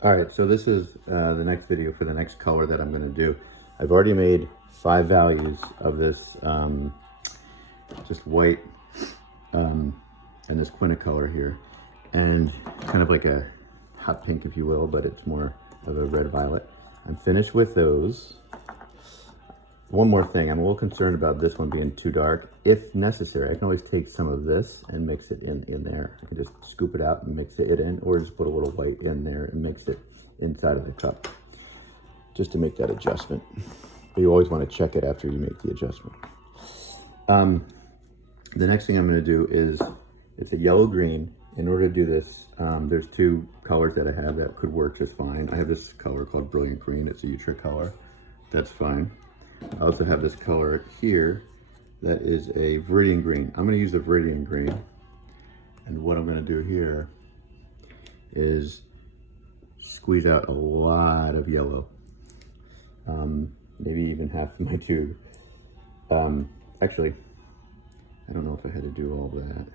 All right, so this is the next video for the next color that I'm gonna do. I've already made 5 values of this just white and this quintacolor here, and kind of like a hot pink, if you will, but it's more of a red violet. I'm finished with those. One more thing, I'm a little concerned about this one being too dark. If necessary, I can always take some of this and mix it in there. I can just scoop it out and mix it in, or just put a little white in there and mix it inside of the cup, just to make that adjustment. But you always want to check it after you make the adjustment. The next thing I'm going to do is, it's a yellow-green. In order to do this, there's 2 colors that I have that could work just fine. I have this color called Brilliant Green. It's a Ultra color. That's fine. I also have this color here that is a Viridian Green. I'm going to use the Viridian Green. And what I'm going to do here is squeeze out a lot of yellow. Maybe even half of my tube. Actually, I don't know if I had to do all that.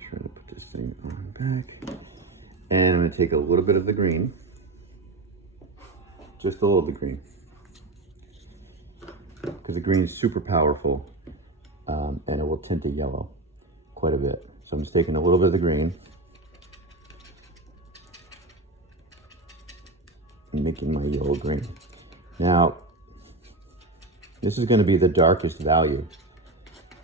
Try to put this thing on back. And I'm going to take a little bit of the green. Just a little of the green. Because the green is super powerful. And it will tint the yellow quite a bit. So I'm just taking a little bit of the green and making my yellow green. Now, this is going to be the darkest value.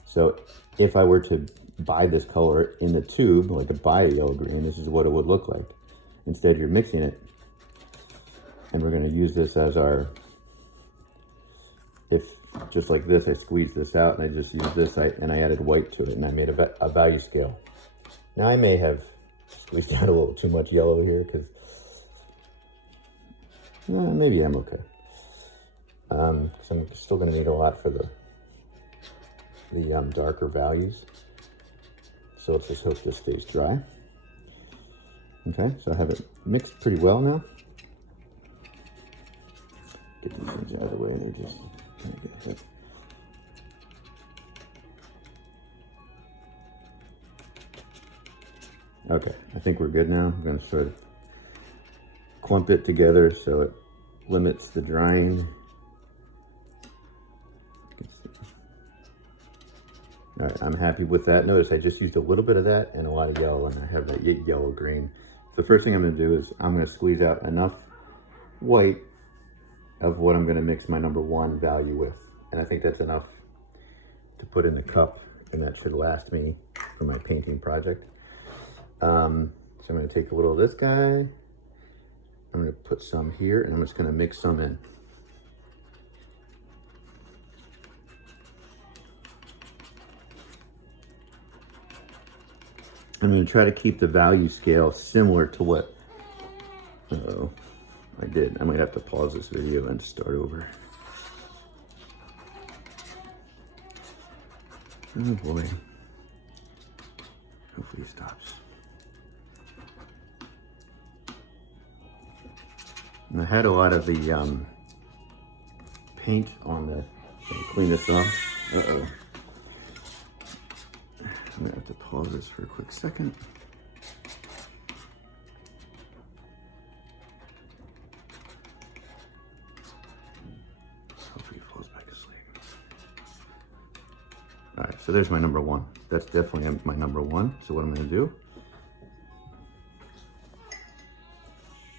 So if I were to buy this color in the tube, like to buy a yellow green, this is what it would look like. Instead, you're mixing it, and we're going to use this as our, if just like this, I squeezed this out and I just used this, and I added white to it, and I made a value scale. Now I may have squeezed out a little too much yellow here, because maybe I'm okay. Because I'm still going to need a lot for the darker values. So let's just hope this stays dry. Okay, so I have it mixed pretty well now. Get these things out of the way. They're just trying to get hit. Okay, I think we're good now. I'm going to sort of clump it together so it limits the drying. All right, I'm happy with that. Notice I just used a little bit of that and a lot of yellow, and I have that yellow-green. So the first thing I'm going to do is I'm going to squeeze out enough white of what I'm going to mix my number 1 value with. And I think that's enough to put in the cup, and that should last me for my painting project. So I'm going to take a little of this guy. I'm going to put some here, and I'm just going to mix some in. I'm going to try to keep the value scale similar to what I did. I might have to pause this video and start over. Oh boy. Hopefully it stops. And I had a lot of the paint on the, let me clean this off. Uh-oh. I'm gonna have to pause this for a quick second. Hopefully he falls back asleep. All right, so there's my number 1. That's definitely my number 1. So what I'm gonna do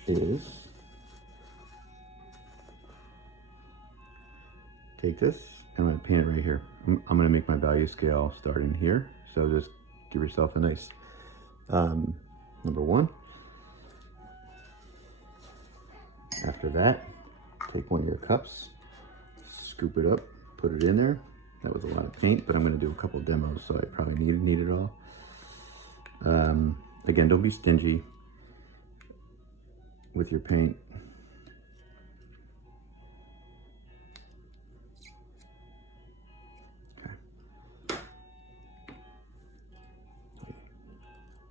is take this and I'm gonna paint it right here. I'm gonna make my value scale starting here. So just give yourself a nice number 1. After that, take one of your cups, scoop it up, put it in there. That was a lot of paint, but I'm going to do a couple demos, so I probably need it all. Again, don't be stingy with your paint.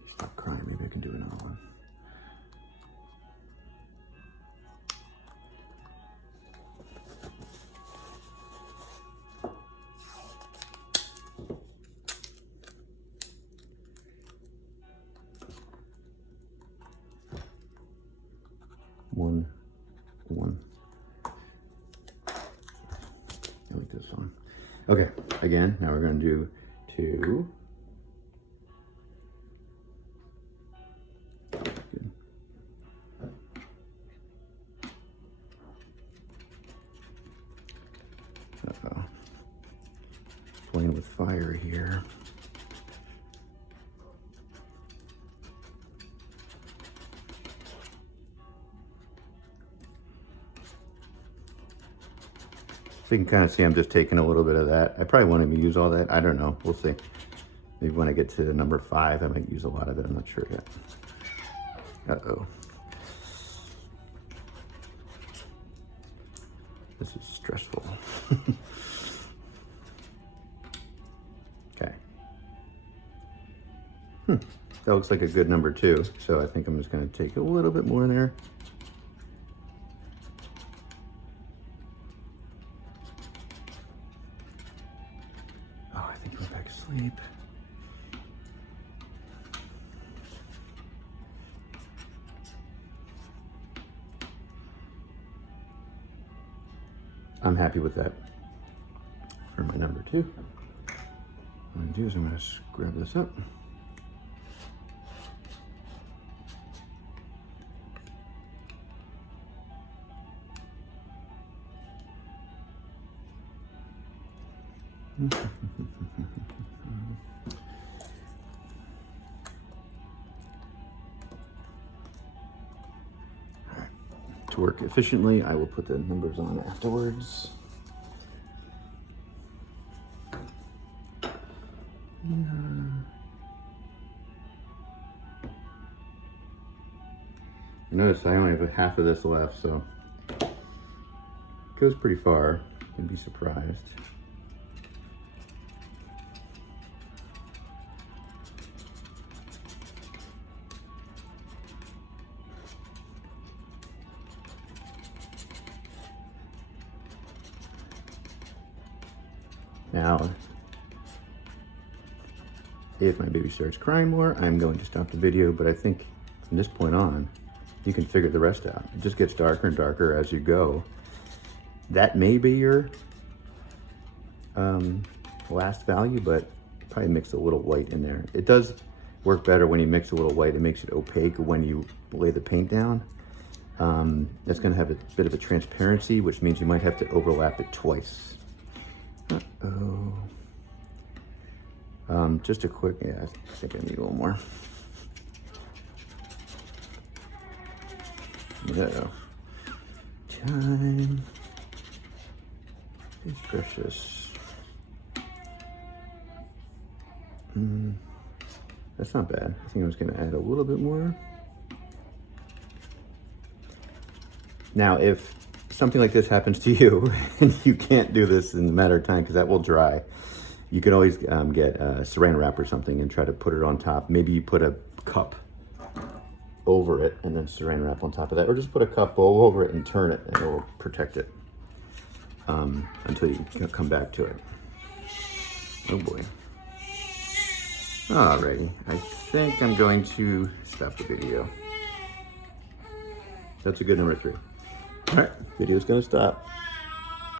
Stop crying. Maybe I can do another one. 1, 1. I like this one. Okay, again, now we're going to do 2. Uh-oh. Playing with fire here. So you can kind of see I'm just taking a little bit of that. I probably won't even use all that. I don't know. We'll see. Maybe when I get to number 5, I might use a lot of it. I'm not sure yet. Uh-oh. This is stressful. Okay. That looks like a good number 2. So I think I'm just going to take a little bit more in there. Oh, I think we're back asleep. I'm happy with that for my number 2. What I'm going to do is I'm going to grab this up. To work efficiently, I will put the numbers on afterwards. Notice I only have half of this left, so it goes pretty far. You'd be surprised. Now, if my baby starts crying more, I'm going to stop the video, but I think from this point on, you can figure the rest out. It just gets darker and darker as you go. That may be your last value, but probably mix a little white in there. It does work better when you mix a little white. It makes it opaque when you lay the paint down. It's gonna have a bit of a transparency, which means you might have to overlap it twice. Uh-oh. Just a quick, yeah, I think I need a little more. No. Time is precious. That's not bad. I think I was going to add a little bit more. Now, if something like this happens to you and you can't do this in a matter of time because that will dry, you can always get saran wrap or something and try to put it on top. Maybe you put a cup over it and then saran wrap on top of that, or just put a cup bowl over it and turn it, and it will protect it until you come back to it. Oh boy. Alrighty, I think I'm going to stop the video. That's a good number 3. All right, video's gonna stop.